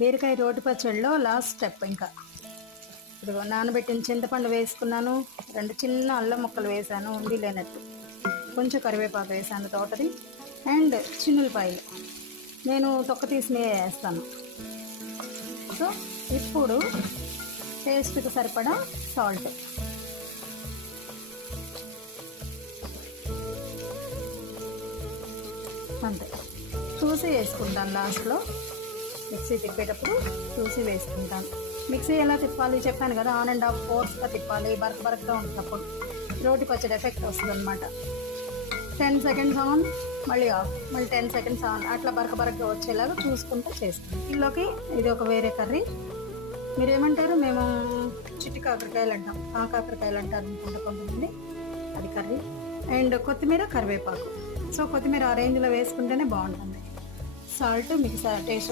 బీరకాయ రోటి పచ్చడిలో లాస్ట్ స్టెప్ ఇంకా ఇప్పుడు నానబెట్టిన చింతపండు వేసుకున్నాను, 2 చిన్న అల్లం ముక్కలు వేసాను ఉండి లేనట్టు, కొంచెం కరివేపాకు వేసాను తోటది, అండ్ చిన్నులపాయలు నేను తొక్క తీసి వేస్తాను. సో ఇప్పుడు టేస్ట్కి సరిపడా సాల్ట్, అంతే చూసి వేసుకుంటాను. లాస్ట్లో మిక్సీ తిప్పేటప్పుడు చూసి వేసుకుంటాను. మిక్సీ ఎలా తిప్పాలి చెప్పాను కదా, ఆన్ అండ్ ఆఫ్ ఫోర్స్గా తిప్పాలి. బరకగా ఉంటున్నప్పుడు రోటి పచ్చడి ఎఫెక్ట్ వస్తుంది అనమాట. 10 seconds ఆన్, మళ్ళీ ఆఫ్, మళ్ళీ 10 seconds ఆన్, అట్లా బరకగా వచ్చేలాగా చూసుకుంటూ చేస్తాను. ఇందులోకి ఇది ఒక వేరే కర్రీ. మీరు ఏమంటారు? మేము చిట్టి కాకరకాయలు అంటాం, ఆ కాకరకాయలు అంటారు అనుకుంటా కొంతమంది. అది కర్రీ. అండ్ కొత్తిమీర, కరివేపాకు. సో కొత్తిమీర ఆ రేంజ్లో వేసుకుంటేనే బాగుంటుంది. సాల్ట్ మీకు టేస్ట్